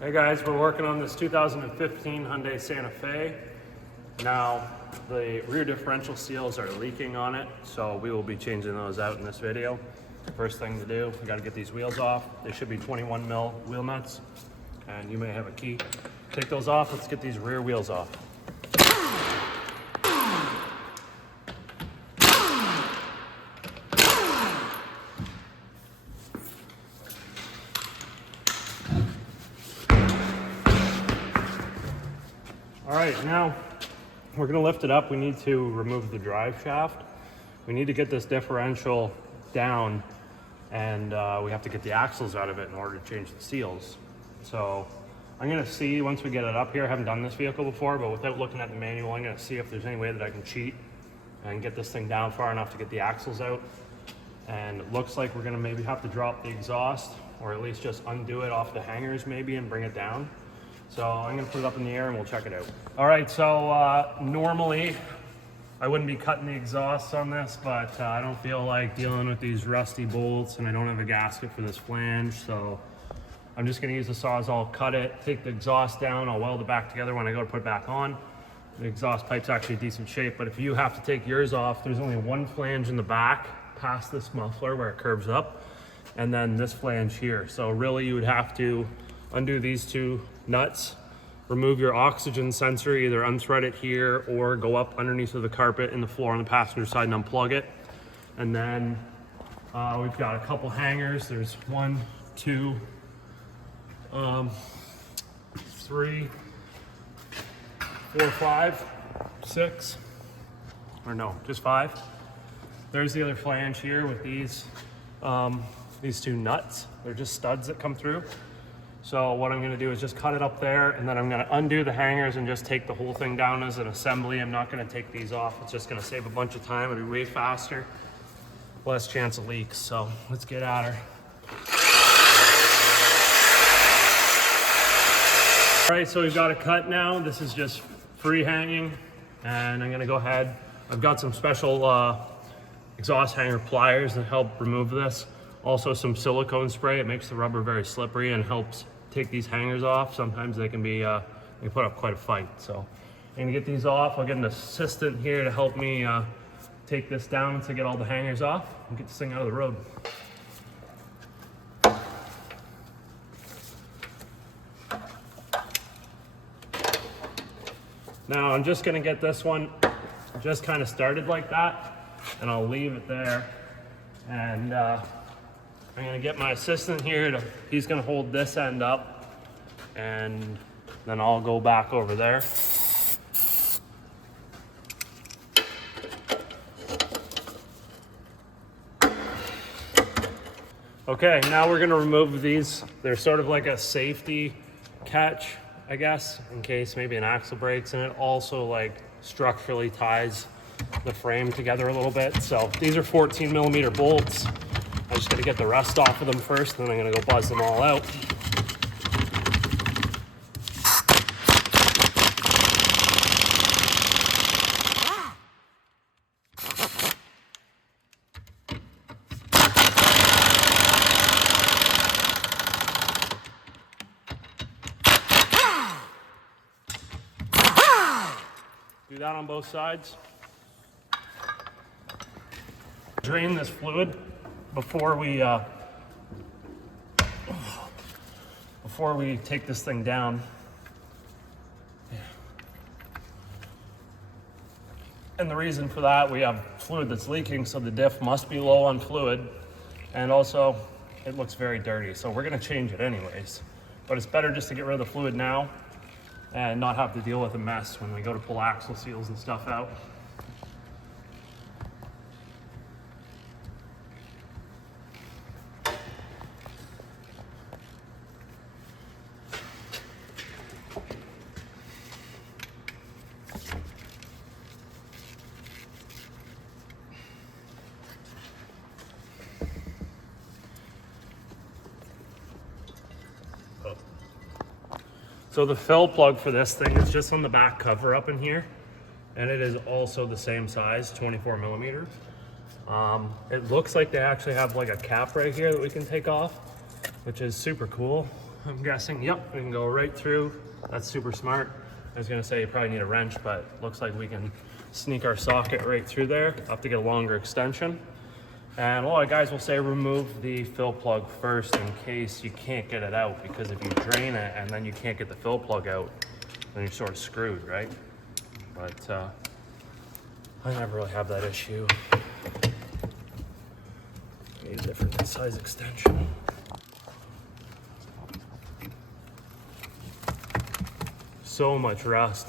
Hey guys, we're working on this 2015 Hyundai Santa Fe. Now, the rear differential seals are leaking on it, so we will be changing those out in this video. First thing to do, we gotta get these wheels off. They should be 21 mil wheel nuts, and you may have a key. Take those off, let's get these rear wheels off. All right, now we're gonna lift it up. We need to remove the drive shaft. We need to get this differential down, and we have to get the axles out of it in order to change the seals. So I'm gonna see once we get it up here. I haven't done this vehicle before, but without looking at the manual, I'm gonna see if there's any way that I can cheat and get this thing down far enough to get the axles out. And it looks like we're gonna maybe have to drop the exhaust, or at least just undo it off the hangers maybe and bring it down. So I'm gonna put it up in the air and we'll check it out. All right, so normally I wouldn't be cutting the exhausts on this, but I don't feel like dealing with these rusty bolts, and I don't have a gasket for this flange, so I'm just gonna use the Sawzall, cut it, take the exhaust down, I'll weld it back together when I go to put it back on. The exhaust pipe's actually in decent shape, but if you have to take yours off, there's only one flange in the back past this muffler where it curves up, and then this flange here. So really you would have to undo these two nuts, remove your oxygen sensor, either unthread it here or go up underneath of the carpet in the floor on the passenger side and unplug it. And then we've got a couple hangers. There's 1, 2, 3, 4, 5, 6, or no, just 5. There's the other flange here with these two nuts. They're just studs that come through. So what I'm gonna do is just cut it up there, and then I'm gonna undo the hangers and just take the whole thing down as an assembly. I'm not gonna take these off. It's just gonna save a bunch of time. It'll be way faster, less chance of leaks. So let's get at her. All right, so we've got it cut now. This is just free hanging, and I'm gonna go ahead. I've got some special exhaust hanger pliers that help remove this. Also some silicone spray. It makes the rubber very slippery and helps take these hangers off. Sometimes they can be, they put up quite a fight. So I'm gonna get these off. I'll get an assistant here to help me take this down to get all the hangers off and get this thing out of the road. Now I'm just gonna get this one just kind of started like that, and I'll leave it there. And I'm gonna get my assistant here he's gonna hold this end up, and then I'll go back over there. Okay, now we're gonna remove these. They're sort of like a safety catch, I guess, in case maybe an axle breaks, and it also like structurally ties the frame together a little bit. So these are 14 millimeter bolts. I just gotta get the rust off of them first, and then I'm gonna go buzz them all out. Do that on both sides. Drain this fluid before we take this thing down. And the reason for that, we have fluid that's leaking, so the diff must be low on fluid, and also it looks very dirty, so we're gonna change it anyways. But it's better just to get rid of the fluid now and not have to deal with a mess when we go to pull axle seals and stuff out. So the fill plug for this thing is just on the back cover up in here, and it is also the same size, 24 millimeter. It looks like they actually have like a cap right here that we can take off, which is super cool. I'm guessing, yep, we can go right through. That's super smart. I was gonna say you probably need a wrench, but looks like we can sneak our socket right through there. I'll have to get a longer extension. And a lot of guys will say remove the fill plug first in case you can't get it out, because if you drain it and then you can't get the fill plug out, then you're sort of screwed, right? But I never really have that issue. Need a different size extension. So much rust.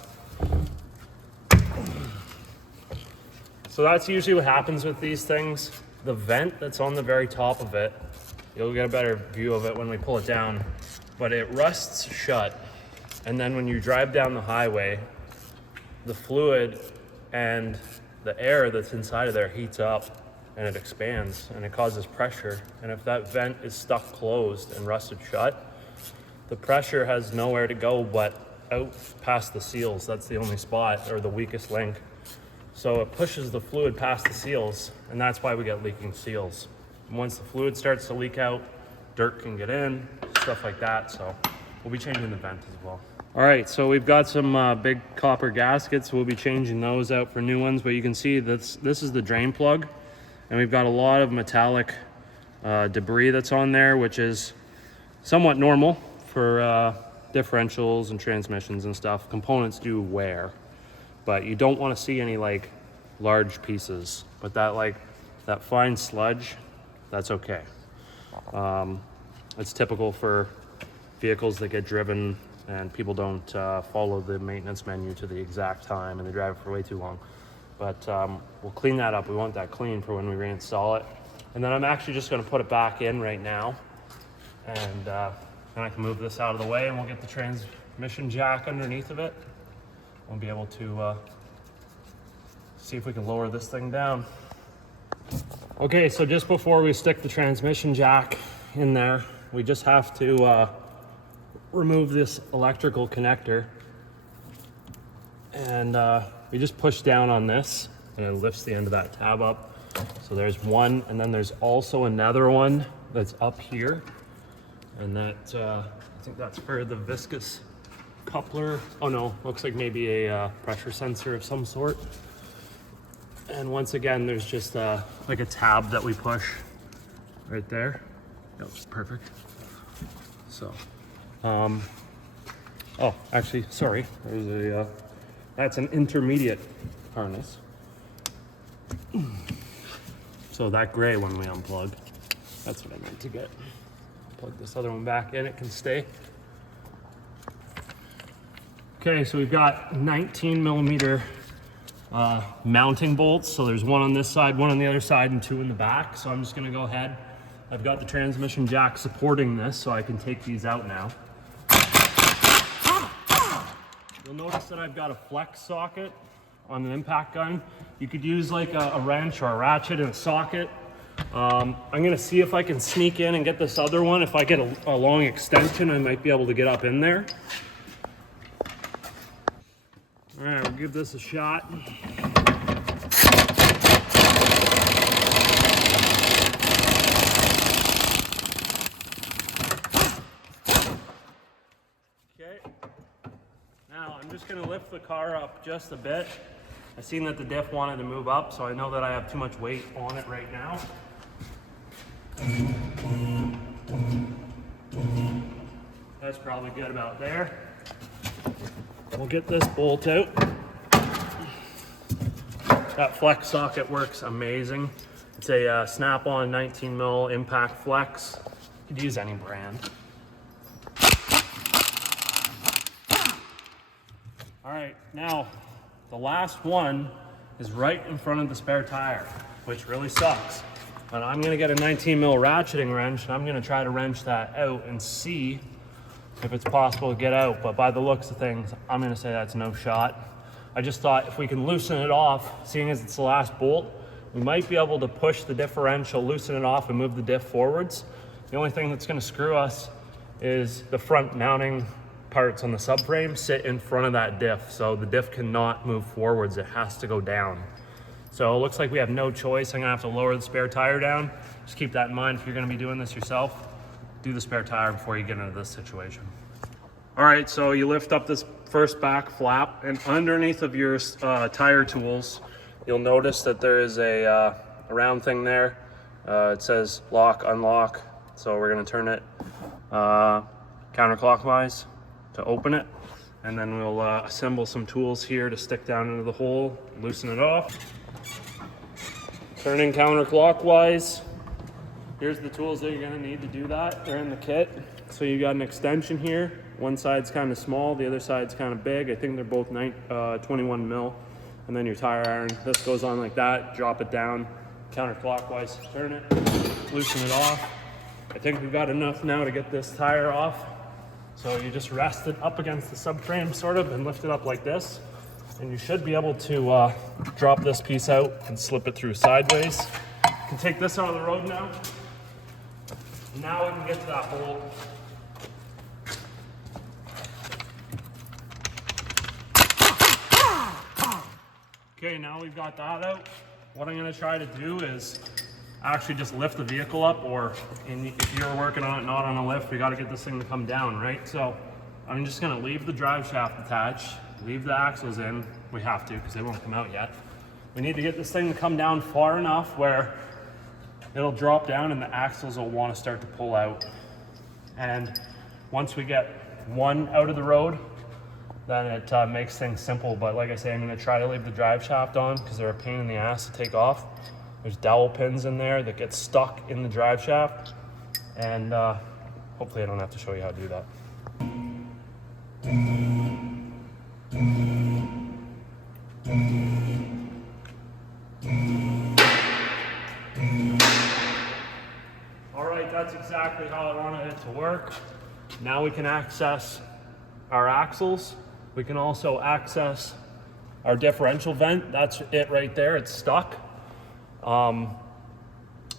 So that's usually what happens with these things. The vent that's on the very top of it, you'll get a better view of it when we pull it down, but it rusts shut. And then when you drive down the highway, the fluid and the air that's inside of there heats up and it expands and it causes pressure. And if that vent is stuck closed and rusted shut, the pressure has nowhere to go but out past the seals. That's the only spot, or the weakest link. So it pushes the fluid past the seals, and that's why we get leaking seals. And once the fluid starts to leak out, dirt can get in, stuff like that. So we'll be changing the vent as well. All right, so we've got some big copper gaskets. We'll be changing those out for new ones, but you can see this is the drain plug, and we've got a lot of metallic debris that's on there, which is somewhat normal for differentials and transmissions and stuff. Components do wear, but you don't want to see any like large pieces. But that fine sludge, that's okay. It's typical for vehicles that get driven and people don't follow the maintenance menu to the exact time and they drive it for way too long. But we'll clean that up. We want that clean for when we reinstall it. And then I'm actually just going to put it back in right now, and then I can move this out of the way and we'll get the transmission jack underneath of it. We'll be able to see if we can lower this thing down. Okay, so just before we stick the transmission jack in there, we just have to remove this electrical connector. And we just push down on this and it lifts the end of that tab up. So there's one, and then there's also another one that's up here. And that, I think that's for the viscous coupler. Oh no, looks like maybe a pressure sensor of some sort. And once again, there's just like a tab that we push right there. Yep, perfect. So, oh, actually, sorry. There's a, that's an intermediate harness. So that gray one we unplug, that's what I meant to get. Plug this other one back in, it can stay. Okay, so we've got 19 millimeter mounting bolts. So there's one on this side, one on the other side, and two in the back. So I'm just gonna go ahead. I've got the transmission jack supporting this, so I can take these out now. You'll notice that I've got a flex socket on an impact gun. You could use like a wrench or a ratchet and a socket. I'm gonna see if I can sneak in and get this other one. If I get a long extension, I might be able to get up in there. All right, we'll give this a shot. Okay, now I'm just gonna lift the car up just a bit. I seen that the diff wanted to move up, so I know that I have too much weight on it right now. That's probably good about there. We'll get this bolt out. That flex socket works amazing. It's a snap-on 19 mil impact flex. You could use any brand. All right, now the last one is right in front of the spare tire, which really sucks. And I'm gonna get a 19 mil ratcheting wrench, and I'm gonna try to wrench that out and see if it's possible to get out. But by the looks of things, I'm gonna say that's no shot. I just thought if we can loosen it off, seeing as it's the last bolt, we might be able to push the differential, loosen it off, and move the diff forwards. The only thing that's gonna screw us is the front mounting parts on the subframe sit in front of that diff. So the diff cannot move forwards, it has to go down. So it looks like we have no choice. I'm gonna have to lower the spare tire down. Just keep that in mind if you're gonna be doing this yourself. do the spare tire before you get into this situation. All right, so you lift up this first back flap, and underneath of your tire tools, you'll notice that there is a round thing there. It says lock, unlock. So we're gonna turn it counterclockwise to open it. And then we'll assemble some tools here to stick down into the hole, loosen it off. Turning counterclockwise. Here's the tools that you're gonna need to do that. They're in the kit. So you got an extension here. One side's kind of small, the other side's kind of big. I think they're both 21 mil. And then your tire iron. This goes on like that, drop it down, counterclockwise, turn it, loosen it off. I think we've got enough now to get this tire off. So you just rest it up against the subframe sort of and lift it up like this. And you should be able to drop this piece out and slip it through sideways. You can take this out of the road now. Now we can get to that hole. Okay, now we've got that out. What I'm gonna try to do is actually just lift the vehicle up, or if you're working on it not on a lift, we gotta get this thing to come down, right? So I'm just gonna leave the drive shaft attached, leave the axles in. We have to, because they won't come out yet. We need to get this thing to come down far enough where it'll drop down and the axles will wanna start to pull out. And once we get one out of the road, then it makes things simple. But like I say, I'm gonna try to leave the drive shaft on because they're a pain in the ass to take off. There's dowel pins in there that get stuck in the drive shaft. And hopefully I don't have to show you how to do that. All right, that's exactly how I wanted it to work. Now we can access our axles. We can also access our differential vent. That's it right there, it's stuck. And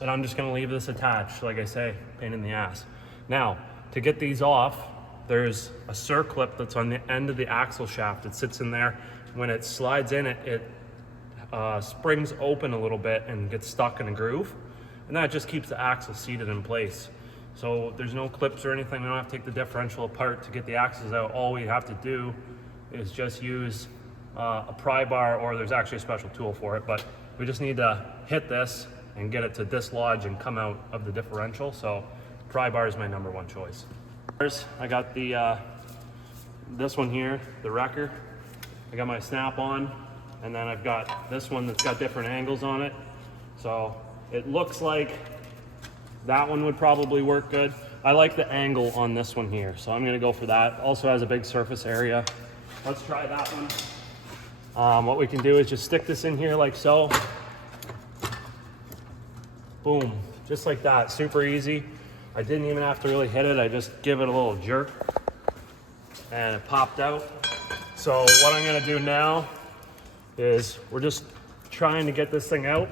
I'm just gonna leave this attached, like I say, pain in the ass. Now, to get these off, there's a circlip that's on the end of the axle shaft. It sits in there. When it slides in, it springs open a little bit and gets stuck in a groove. And that just keeps the axle seated in place. So there's no clips or anything. We don't have to take the differential apart to get the axles out. All we have to do is just use a pry bar, or there's actually a special tool for it, but we just need to hit this and get it to dislodge and come out of the differential. So pry bar is my #1 choice. I got the this one here, the wrecker. I got my snap on, and then I've got this one that's got different angles on it. So it looks like that one would probably work good. I like the angle on this one here, so I'm gonna go for that. Also has a big surface area. Let's try that one. What we can do is just stick this in here like so. Boom, just like that, super easy. I didn't even have to really hit it. I just give it a little jerk and it popped out. So what I'm gonna do now is we're just trying to get this thing out.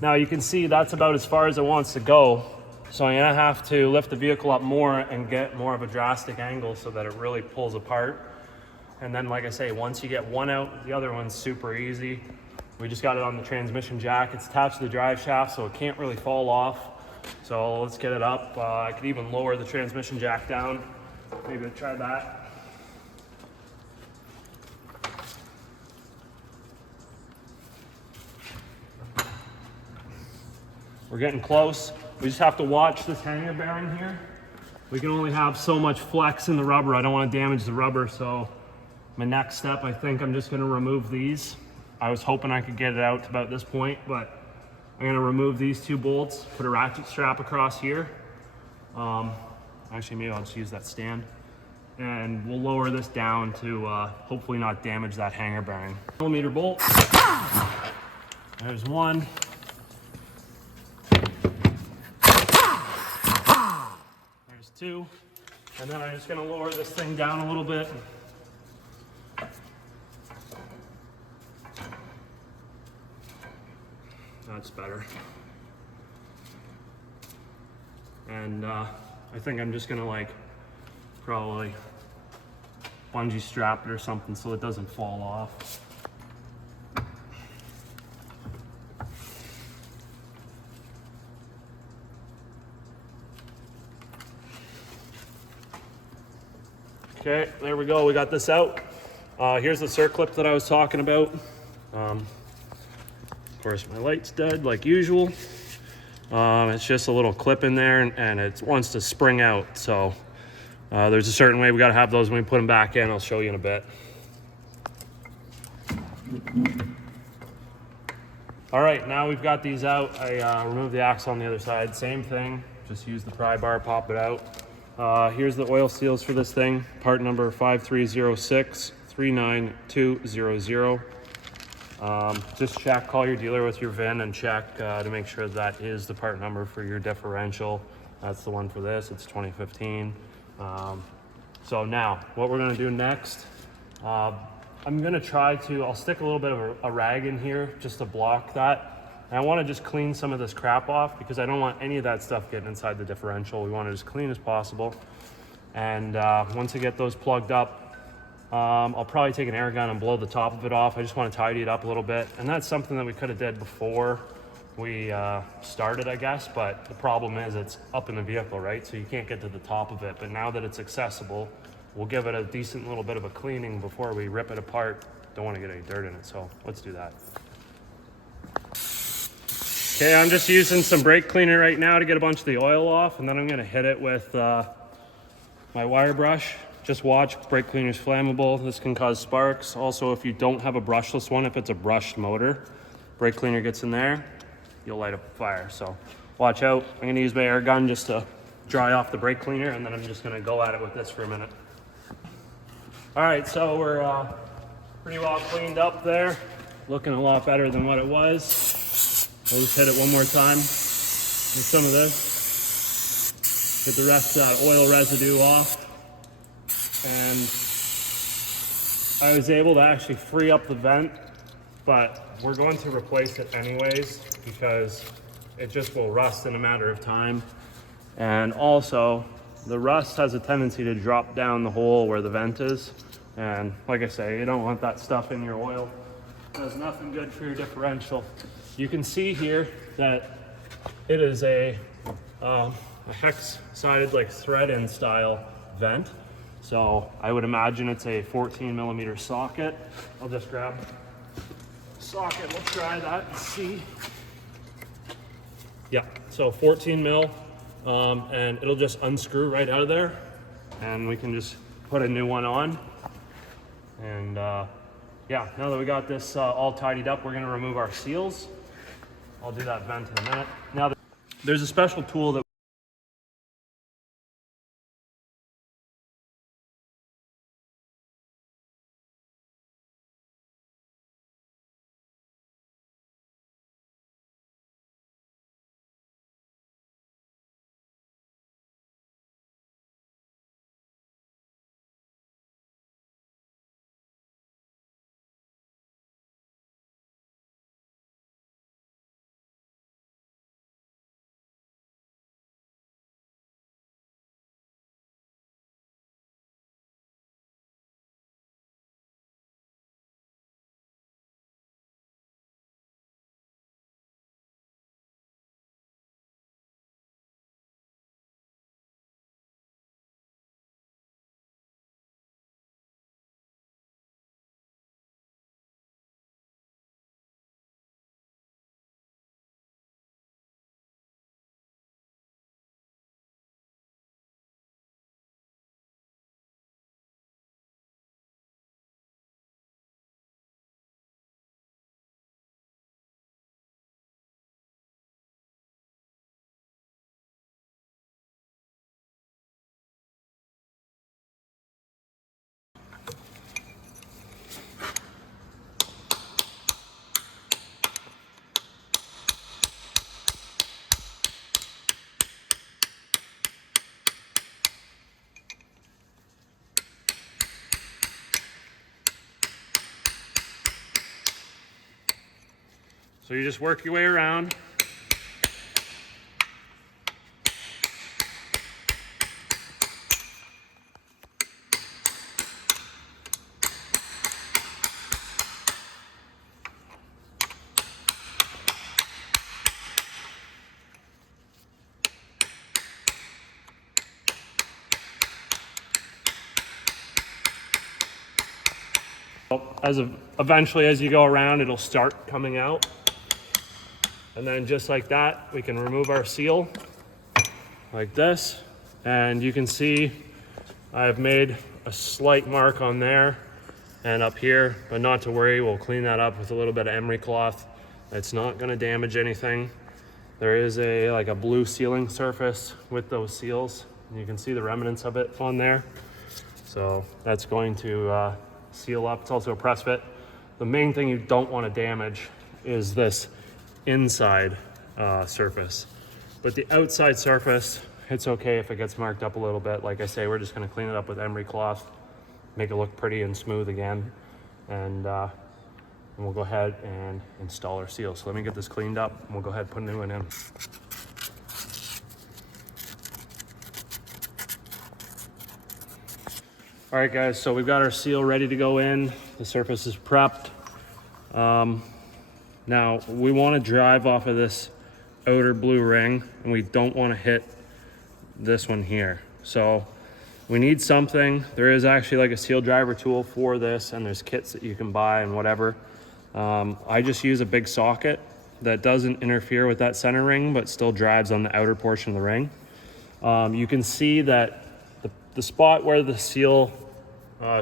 Now you can see that's about as far as it wants to go. So I'm gonna have to lift the vehicle up more and get more of a drastic angle so that it really pulls apart. And then, like I say, once you get one out, the other one's super easy. We just got it on the transmission jack. It's attached to the drive shaft, so it can't really fall off. So let's get it up. I could even lower the transmission jack down. Maybe I'll try that. We're getting close. We just have to watch this hanger bearing here. We can only have so much flex in the rubber. I don't want to damage the rubber, so my next step, I think I'm just going to remove these. I was hoping I could get it out to about this point, but I'm going to remove these 2 bolts, put a ratchet strap across here. Actually, maybe I'll just use that stand. And we'll lower this down to hopefully not damage that hanger bearing. 1mm bolt. There's one. There's 2. And then I'm just going to lower this thing down a little bit. That's better. And I think I'm just gonna like probably bungee strap it or something so it doesn't fall off. Okay, there we go. We got this out. Here's the circlip that I was talking about. Of course, my light's dead like usual. It's just a little clip in there, and it wants to spring out. So there's a certain way we got to have those when we put them back in. I'll show you in a bit. All right, now we've got these out. I removed the axle on the other side. Same thing, just use the pry bar, pop it out. Here's the oil seals for this thing. Part number 5306-39200. Just check, call your dealer with your VIN and check to make sure that is the part number for your differential. That's the one for this, it's 2015. So now, what we're gonna do next, I'm gonna I'll stick a little bit of a rag in here just to block that. And I wanna just clean some of this crap off because I don't want any of that stuff getting inside the differential. We want it as clean as possible. And once I get those plugged up, I'll probably take an air gun and blow the top of it off. I just wanna tidy it up a little bit. And that's something that we could have did before we started, I guess, but the problem is it's up in the vehicle, right? So you can't get to the top of it. But now that it's accessible, we'll give it a decent little bit of a cleaning before we rip it apart. Don't want to get any dirt in it, so let's do that. Okay, I'm just using some brake cleaner right now to get a bunch of the oil off, and then I'm gonna hit it with my wire brush. Just watch, brake cleaner is flammable. This can cause sparks. Also, if you don't have a brushless one, if it's a brushed motor, brake cleaner gets in there, you'll light up a fire. So watch out. I'm gonna use my air gun just to dry off the brake cleaner, and then I'm just gonna go at it with this for a minute. All right, so we're pretty well cleaned up there. Looking a lot better than what it was. I'll just hit it one more time with some of this. Get the rest of that oil residue off. And I was able to actually free up the vent, but we're going to replace it anyways because it just will rust in a matter of time. And also, the rust has a tendency to drop down the hole where the vent is. And like I say, you don't want that stuff in your oil. It does nothing good for your differential. You can see here that it is a hex-sided, like thread-in style vent. So I would imagine it's a 14mm socket. I'll just grab the socket, we'll try that and see. Yeah, so 14mm, and it'll just unscrew right out of there, and we can just put a new one on. And yeah, now that we got this all tidied up, we're gonna remove our seals. I'll do that vent in a minute. Now, there's a special tool that so you just work your way around. Eventually, as you go around, it'll start coming out. And then just like that, we can remove our seal like this. And you can see I've made a slight mark on there and up here, but not to worry, we'll clean that up with a little bit of emery cloth. It's not gonna damage anything. There is like a blue sealing surface with those seals. And you can see the remnants of it on there. So that's going to seal up. It's also a press fit. The main thing you don't want to damage is this inside surface. But the outside surface, it's okay if it gets marked up a little bit. Like I say, we're just going to clean it up with emery cloth, make it look pretty and smooth again, and we'll go ahead and install our seal. So let me get this cleaned up and we'll go ahead and put a new one in. All right guys, so we've got our seal ready to go in. The surface is prepped. Now we want to drive off of this outer blue ring and we don't want to hit this one here. So we need something. There is actually like a seal driver tool for this, and there's kits that you can buy and whatever. I just use a big socket that doesn't interfere with that center ring but still drives on the outer portion of the ring. You can see that the spot where the seal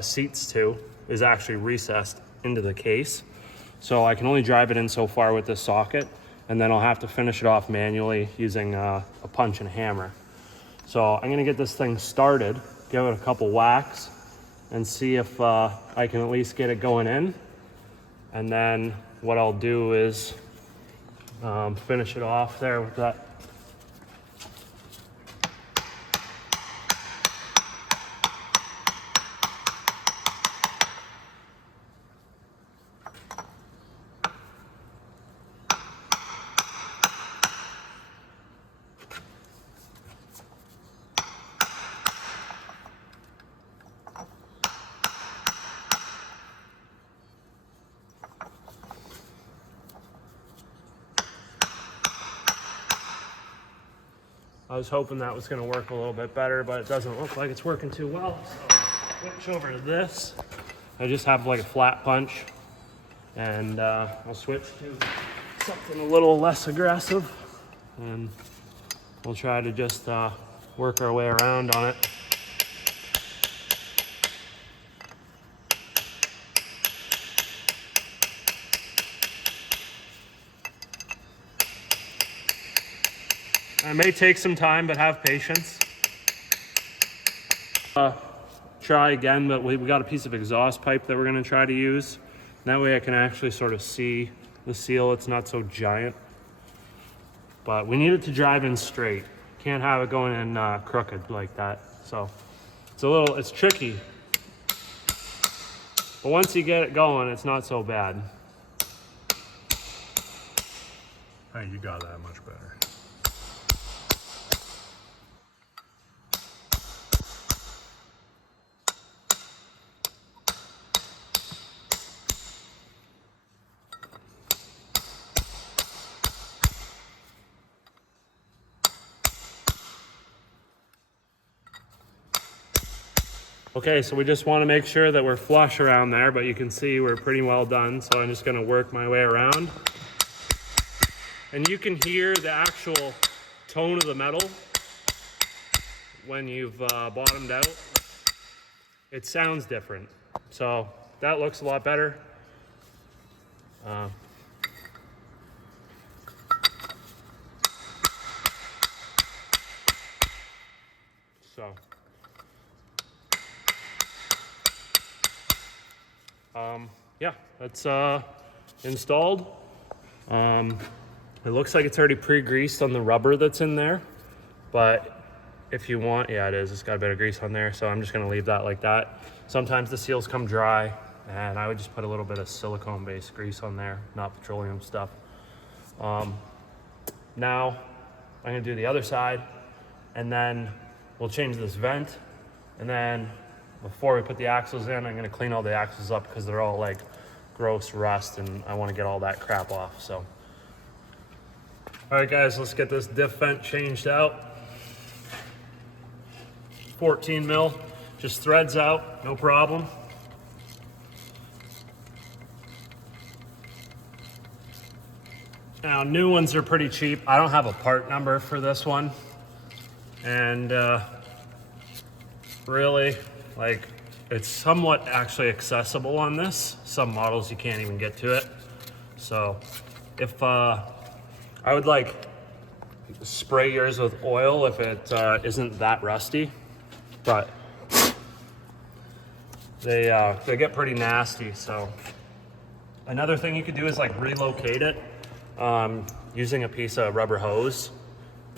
seats to is actually recessed into the case. So I can only drive it in so far with this socket, and then I'll have to finish it off manually using a punch and a hammer. So I'm gonna get this thing started, give it a couple whacks, and see if I can at least get it going in. And then what I'll do is finish it off there with that. I was hoping that was going to work a little bit better, but it doesn't look like it's working too well. So switch over to this. I just have like a flat punch, and I'll switch to something a little less aggressive, and we'll try to just work our way around on it. It may take some time, but have patience. Try again, but we got a piece of exhaust pipe that we're gonna try to use. That way I can actually sort of see the seal. It's not so giant. But we need it to drive in straight. Can't have it going in crooked like that. So it's tricky. But once you get it going, it's not so bad. Hey, you got that much better. Okay, so we just want to make sure that we're flush around there, but you can see we're pretty well done. So I'm just going to work my way around. And you can hear the actual tone of the metal when you've bottomed out. It sounds different. So that looks a lot better. Yeah, that's installed. It looks like it's already pre-greased on the rubber that's in there, but if you want, yeah, it is. It's got a bit of grease on there, so I'm just gonna leave that like that. Sometimes the seals come dry, and I would just put a little bit of silicone-based grease on there, not petroleum stuff. Now, I'm gonna do the other side, and then we'll change this vent, and then before we put the axles in, I'm gonna clean all the axles up because they're all like gross rust, and I wanna get all that crap off, so. All right guys, let's get this diff vent changed out. 14 mil, just threads out, no problem. Now, new ones are pretty cheap. I don't have a part number for this one. And really, like, it's somewhat actually accessible on this. Some models you can't even get to it. So if I would like spray yours with oil if it isn't that rusty, but they get pretty nasty. So another thing you could do is like relocate it using a piece of rubber hose.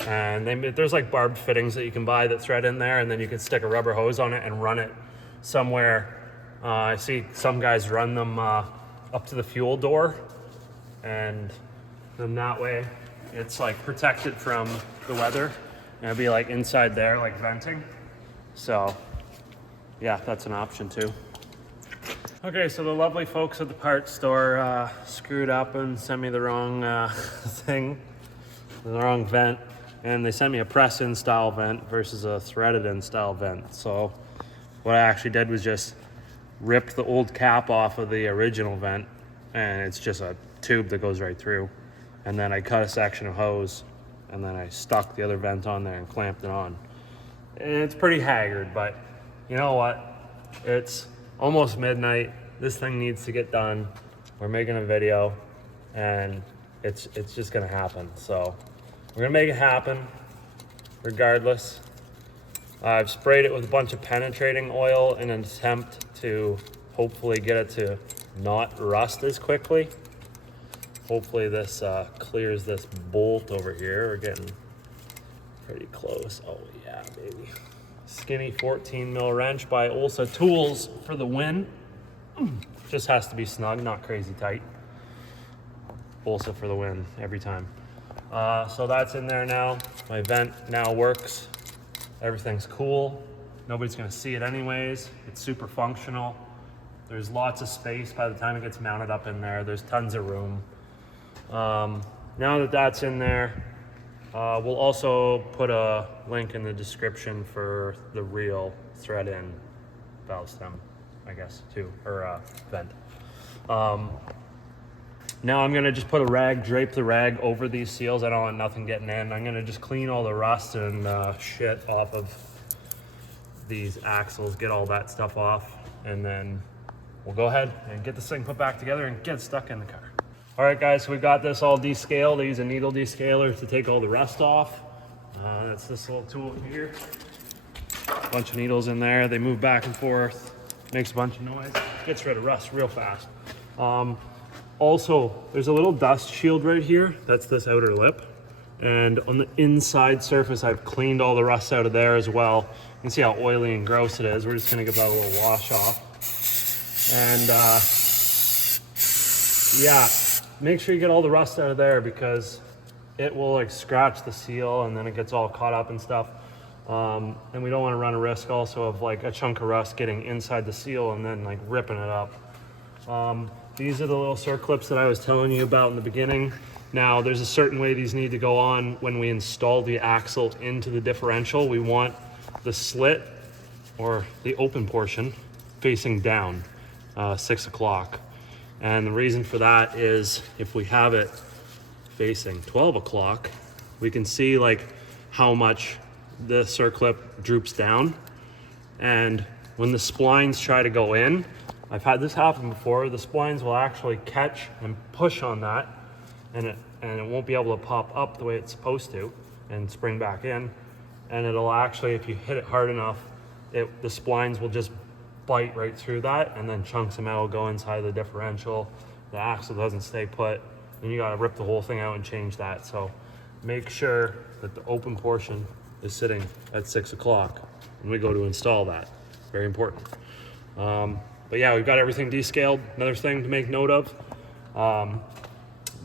And there's like barbed fittings that you can buy that thread in there, and then you can stick a rubber hose on it and run it somewhere. I see some guys run them up to the fuel door, and then that way it's like protected from the weather, and it'll be like inside there, like venting. So yeah, that's an option too. Okay, so the lovely folks at the parts store screwed up and sent me the wrong thing, the wrong vent. And they sent me a press-in style vent versus a threaded-in style vent. So what I actually did was just ripped the old cap off of the original vent, and it's just a tube that goes right through. And then I cut a section of hose, and then I stuck the other vent on there and clamped it on. And it's pretty haggard, but you know what? It's almost midnight. This thing needs to get done. We're making a video, and it's just gonna happen. So we're gonna make it happen regardless. I've sprayed it with a bunch of penetrating oil in an attempt to hopefully get it to not rust as quickly. Hopefully this clears this bolt over here. We're getting pretty close. Oh yeah, baby. Skinny 14 mil wrench by Olsa Tools for the win. Just has to be snug, not crazy tight. Olsa for the win every time. So that's in there now. My vent now works. Everything's cool. Nobody's gonna see it anyways. It's super functional. There's lots of space by the time it gets mounted up in there. There's tons of room. Now that that's in there, we'll also put a link in the description for the real thread-in valve stem, I guess, too, or vent. Now I'm gonna just put a rag, drape the rag over these seals. I don't want nothing getting in. I'm gonna just clean all the rust and shit off of these axles, get all that stuff off, and then we'll go ahead and get this thing put back together and get it stuck in the car. All right guys, so we've got this all descaled. I use a needle descaler to take all the rust off. That's this little tool here. A bunch of needles in there. They move back and forth, makes a bunch of noise, gets rid of rust real fast. Also, there's a little dust shield right here. That's this outer lip. And on the inside surface, I've cleaned all the rust out of there as well. You can see how oily and gross it is. We're just gonna give that a little wash off. And yeah, make sure you get all the rust out of there because it will like scratch the seal and then it gets all caught up and stuff. And we don't wanna run a risk also of like a chunk of rust getting inside the seal and then like ripping it up. These are the little circlips that I was telling you about in the beginning. Now, there's a certain way these need to go on when we install the axle into the differential. We want the slit or the open portion facing down, 6 o'clock. And the reason for that is if we have it facing 12 o'clock, we can see like how much the circlip droops down. And when the splines try to go in, I've had this happen before. The splines will actually catch and push on that, and it won't be able to pop up the way it's supposed to and spring back in. And it'll actually, if you hit it hard enough, the splines will just bite right through that, and then chunks of metal go inside the differential. The axle doesn't stay put, and you gotta rip the whole thing out and change that. So make sure that the open portion is sitting at 6 o'clock when we go to install that. Very important. But yeah, we've got everything descaled. Another thing to make note of,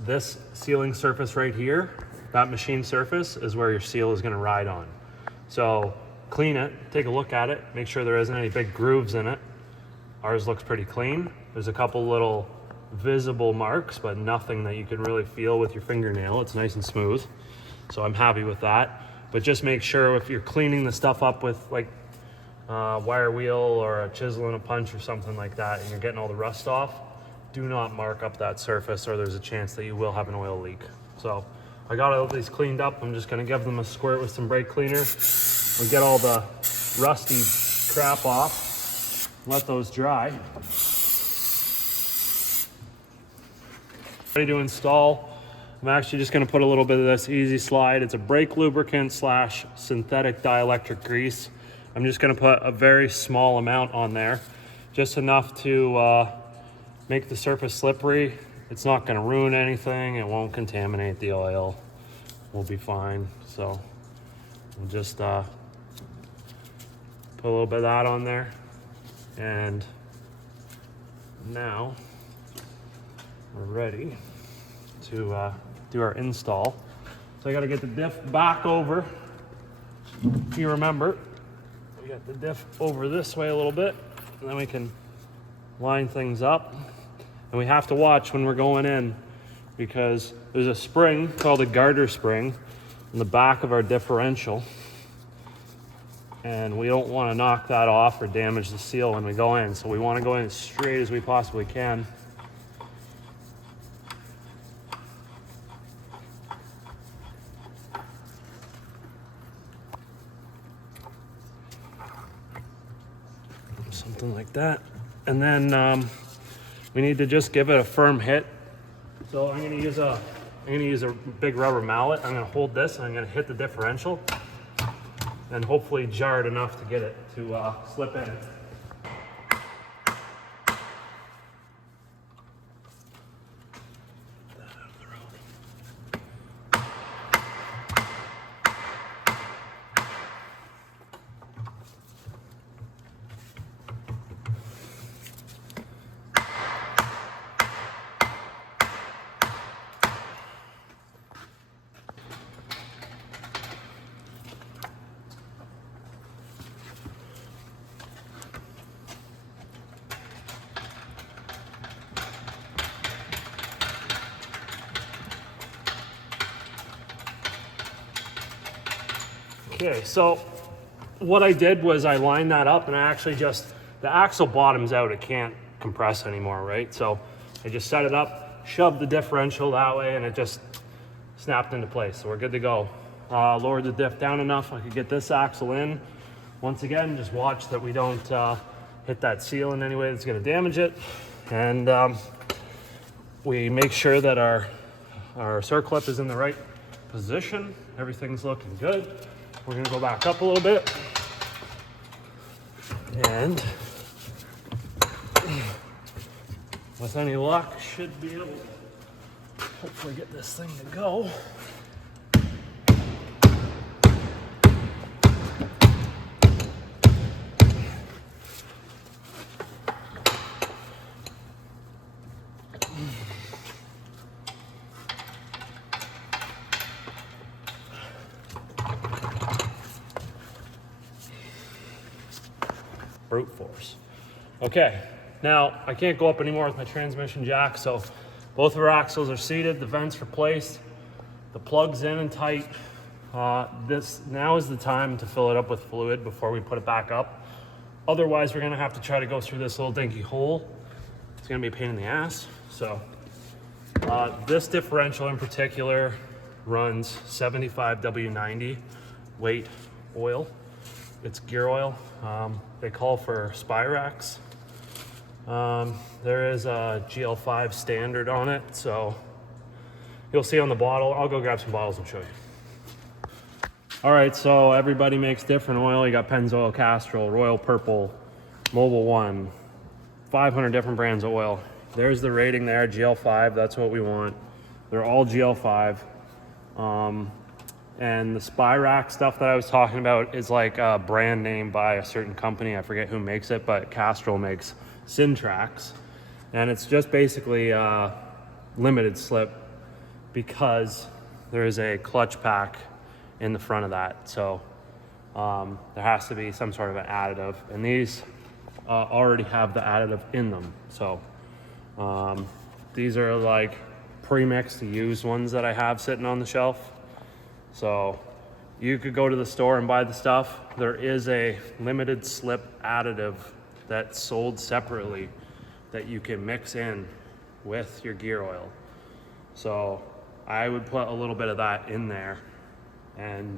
this sealing surface right here, that machine surface is where your seal is gonna ride on. So clean it, take a look at it, make sure there isn't any big grooves in it. Ours looks pretty clean. There's a couple little visible marks, but nothing that you can really feel with your fingernail. It's nice and smooth. So I'm happy with that. But just make sure if you're cleaning the stuff up with like wire wheel or a chisel and a punch or something like that, and you're getting all the rust off, do not mark up that surface or there's a chance that you will have an oil leak. So I got all these cleaned up. I'm just gonna give them a squirt with some brake cleaner. We'll get all the rusty crap off, let those dry. Ready to install. I'm actually just gonna put a little bit of this Easy Slide. It's a brake lubricant slash synthetic dielectric grease. I'm just gonna put a very small amount on there, just enough to make the surface slippery. It's not gonna ruin anything. It won't contaminate the oil. We'll be fine. So we'll just put a little bit of that on there. And now we're ready to do our install. So I gotta get the diff back over. If you remember, we got the diff over this way a little bit, and then we can line things up. And we have to watch when we're going in, because there's a spring called a garter spring in the back of our differential. And we don't want to knock that off or damage the seal when we go in. So we want to go in as straight as we possibly can. Something like that. And then we need to just give it a firm hit. So I'm gonna use a big rubber mallet. I'm gonna hold this and I'm gonna hit the differential and hopefully jar it enough to get it to slip in. Okay, so what I did was I lined that up and I actually just, the axle bottoms out, it can't compress anymore, right? So I just set it up, shoved the differential that way, and it just snapped into place. So we're good to go. Lowered the diff down enough, I could get this axle in. Once again, just watch that we don't hit that seal in any way that's gonna damage it. And we make sure that our circlip is in the right position. Everything's looking good. We're gonna go back up a little bit. And with any luck, should be able to hopefully get this thing to go. Brute force. Okay, now I can't go up anymore with my transmission jack, so both of our axles are seated, the vents replaced, the plug's in and tight. This now is the time to fill it up with fluid before we put it back up. Otherwise, we're gonna have to try to go through this little dinky hole. It's gonna be a pain in the ass. So this differential in particular runs 75 W90 weight oil. It's gear oil. They call for Spirax. There is a GL5 standard on it, so you'll see on the bottle. I'll go grab some bottles and show you. All right, so everybody makes different oil. You got Pennzoil, Castrol, Royal Purple, Mobil 1, 500 different brands of oil. There's the rating there, GL5, that's what we want. They're all GL5. And the Spirax stuff that I was talking about is like a brand name by a certain company. I forget who makes it, but Castrol makes Syntrax. And it's just basically limited slip because there is a clutch pack in the front of that. So there has to be some sort of an additive. And these already have the additive in them. So these are like pre-mixed used ones that I have sitting on the shelf. So you could go to the store and buy the stuff. There is a limited slip additive that's sold separately that you can mix in with your gear oil. So I would put a little bit of that in there and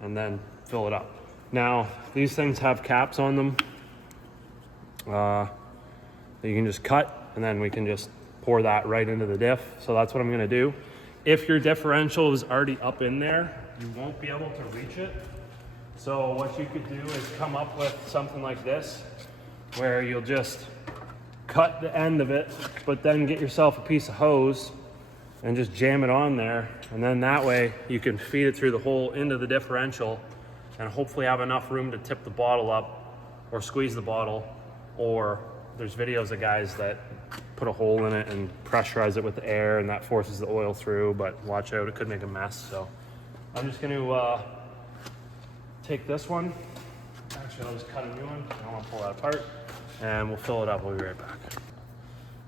then fill it up. Now, these things have caps on them that you can just cut, and then we can just pour that right into the diff. So that's what I'm gonna do. If your differential is already up in there, you won't be able to reach it. So what you could do is come up with something like this, where you'll just cut the end of it, but then get yourself a piece of hose and just jam it on there. And then that way you can feed it through the hole into the differential and hopefully have enough room to tip the bottle up or squeeze the bottle. Or there's videos of guys that put a hole in it and pressurize it with the air, and that forces the oil through, but watch out, it could make a mess. So I'm just gonna take this one. Actually, I'll just cut a new one. I don't want to pull that apart, and we'll fill it up. We'll be right back.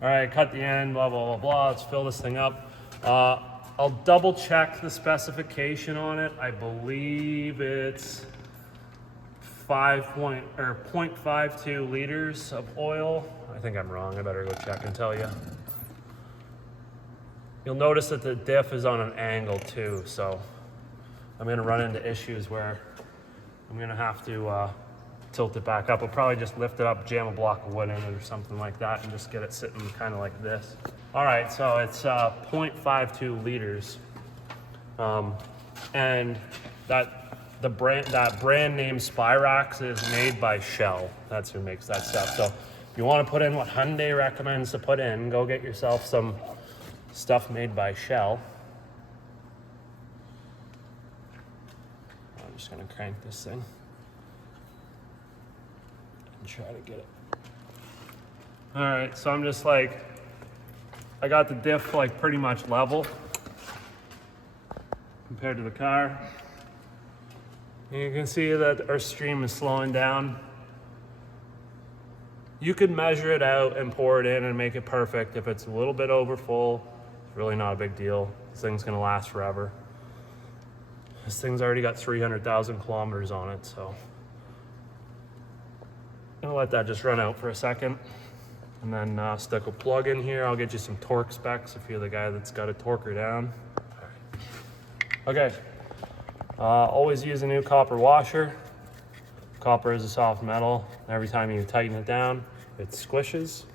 All right, cut the end, blah, blah, blah, blah. Let's fill this thing up. I'll double check the specification on it. I believe it's 0.52 liters of oil. I think I'm wrong. I better go check and tell you. You'll notice that the diff is on an angle too, so I'm gonna run into issues where I'm gonna have to tilt it back up. I'll probably just lift it up, jam a block of wood in it or something like that, and just get it sitting kind of like this. All right, so it's 0.52 liters. And that brand name Spirax is made by Shell. That's who makes that stuff. So if you want to put in what Hyundai recommends to put in, go get yourself some stuff made by Shell. I'm just gonna crank this thing and try to get it. All right, so I'm just like, I got the diff like pretty much level compared to the car. And you can see that our stream is slowing down. You could measure it out and pour it in and make it perfect. If it's a little bit over full, it's really not a big deal. This thing's gonna last forever. This thing's already got 300,000 kilometers on it, so I'm gonna let that just run out for a second. And then stick a plug in here. I'll get you some torque specs if you're the guy that's got to torque her down. Okay, always use a new copper washer. Copper is a soft metal. Every time you tighten it down, it squishes.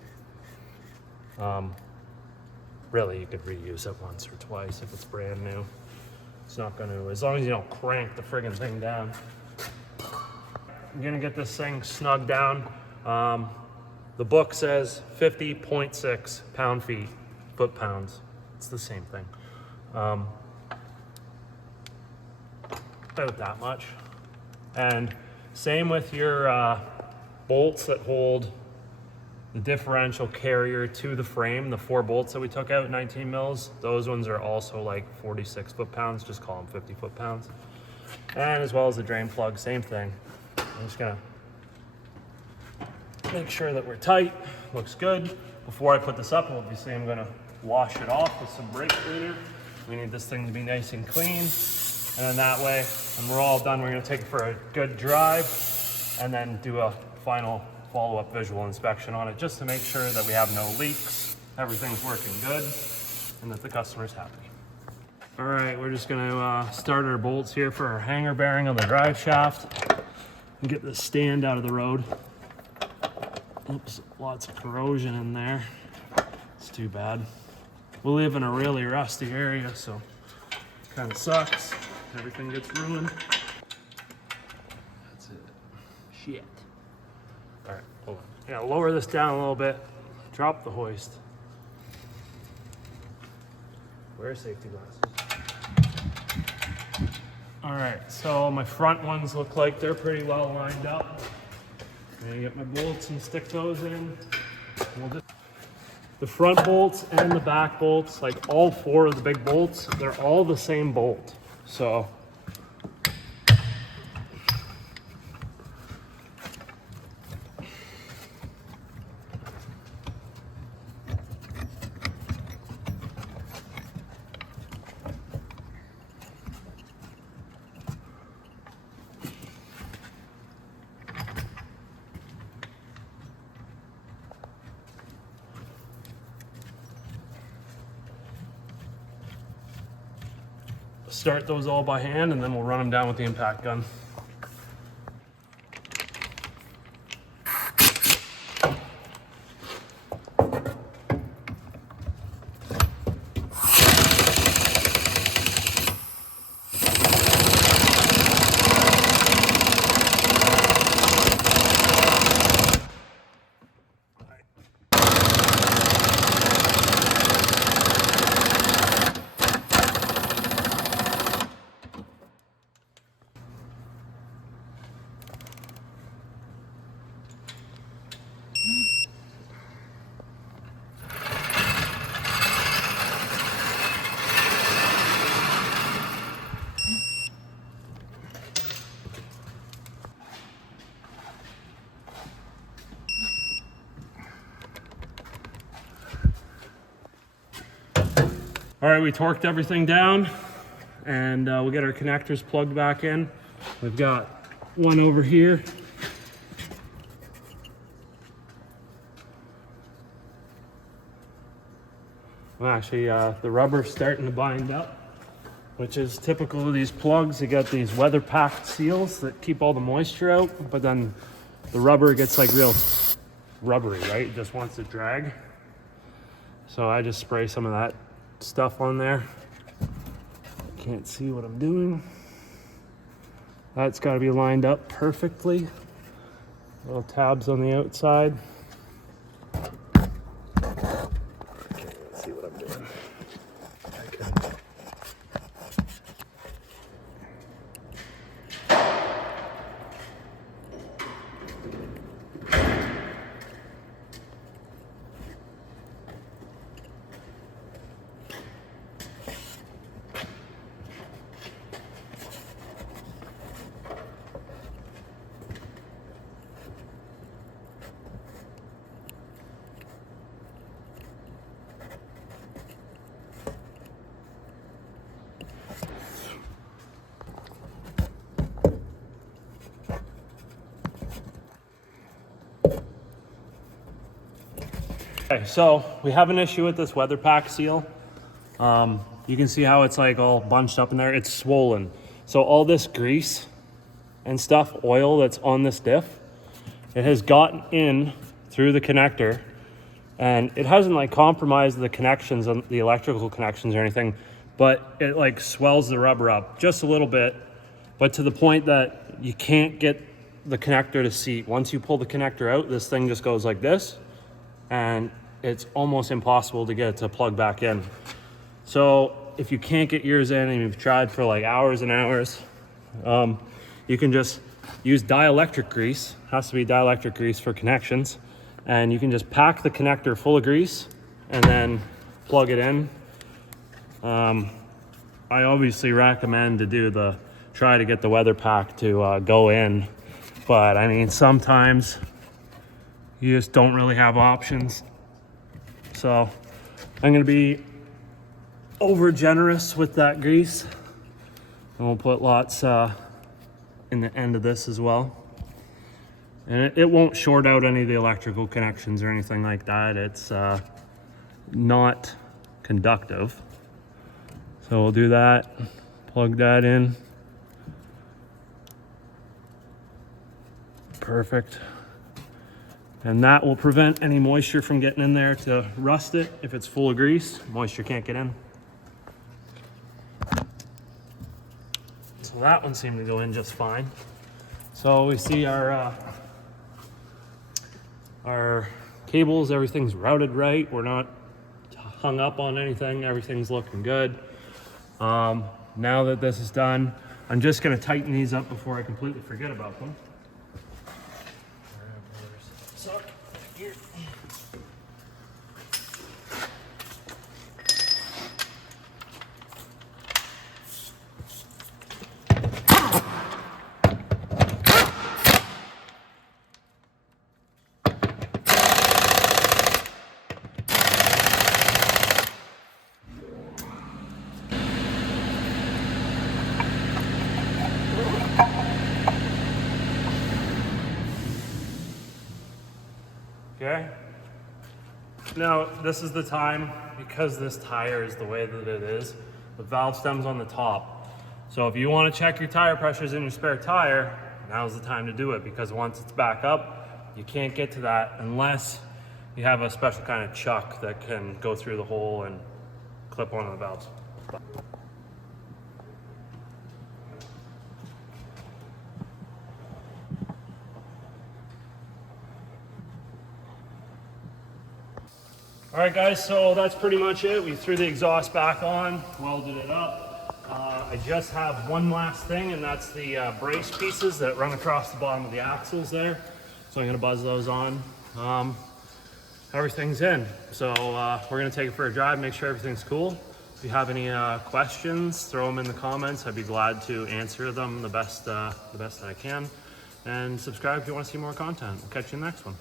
Really, you could reuse it once or twice if it's brand new. It's not gonna, as long as you don't crank the friggin' thing down. I'm gonna get this thing snug down. The book says 50.6 pound-feet, foot-pounds. It's the same thing. About that much. And same with your bolts that hold the differential carrier to the frame. The 4 bolts that we took out, 19 mils, those ones are also like 46 foot-pounds. Just call them 50 foot-pounds. And as well as the drain plug, same thing. I'm just gonna make sure that we're tight, looks good. Before I put this up, obviously I'm gonna wash it off with some brake cleaner. We need this thing to be nice and clean. And then that way, when we're all done, we're gonna take it for a good drive and then do a final follow-up visual inspection on it just to make sure that we have no leaks, everything's working good, and that the customer's happy. All right, we're just gonna start our bolts here for our hanger bearing on the drive shaft and get this stand out of the road. Oops, lots of corrosion in there. It's too bad. We live in a really rusty area, so it kind of sucks. Everything gets ruined. That's it. Shit. All right, hold on. Yeah, lower this down a little bit. Drop the hoist. Wear safety glasses. All right, so my front ones look like they're pretty well lined up. I'm gonna get my bolts and stick those in. The front bolts and the back bolts, like all 4 of the big bolts, they're all the same bolt. So start those all by hand, and then we'll run them down with the impact gun. All right, we torqued everything down, and we'll get our connectors plugged back in. We've got one over here. Well, actually, the rubber's starting to bind up, which is typical of these plugs. You got these weather-packed seals that keep all the moisture out, but then the rubber gets like real rubbery, right? It just wants to drag. So I just spray some of that stuff on there. Can't see what I'm doing. That's got to be lined up perfectly. Little tabs on the outside. Can't see what I'm doing. Okay, so we have an issue with this weather pack seal. You can see how it's like all bunched up in there. It's swollen. So all this grease and stuff, oil that's on this diff, it has gotten in through the connector, and it hasn't like compromised the connections on the electrical connections or anything, but it like swells the rubber up just a little bit, but to the point that you can't get the connector to seat. Once you pull the connector out, this thing just goes like this, and it's almost impossible to get it to plug back in. So if you can't get yours in and you've tried for like hours and hours, you can just use dielectric grease. It has to be dielectric grease for connections. And you can just pack the connector full of grease and then plug it in. I obviously recommend to try to get the weather pack to go in. But I mean, sometimes you just don't really have options. So I'm gonna be over generous with that grease. And we'll put lots in the end of this as well. And it won't short out any of the electrical connections or anything like that. It's not conductive. So we'll do that, plug that in. Perfect. And that will prevent any moisture from getting in there to rust it. If it's full of grease, moisture can't get in. So that one seemed to go in just fine. So we see our cables, everything's routed right. We're not hung up on anything. Everything's looking good. Now that this is done, I'm just gonna tighten these up before I completely forget about them. Sorry, here. Okay. Now, this is the time, because this tire is the way that it is, the valve stem's on the top. So if you want to check your tire pressures in your spare tire, now's the time to do it, because once it's back up, you can't get to that unless you have a special kind of chuck that can go through the hole and clip one of the valves. All right, guys, so that's pretty much it. We threw the exhaust back on, welded it up. I just have one last thing, and that's the brace pieces that run across the bottom of the axles there. So I'm gonna buzz those on. Everything's in. So we're gonna take it for a drive, make sure everything's cool. If you have any questions, throw them in the comments. I'd be glad to answer them the best that I can. And subscribe if you wanna see more content. We'll catch you in the next one.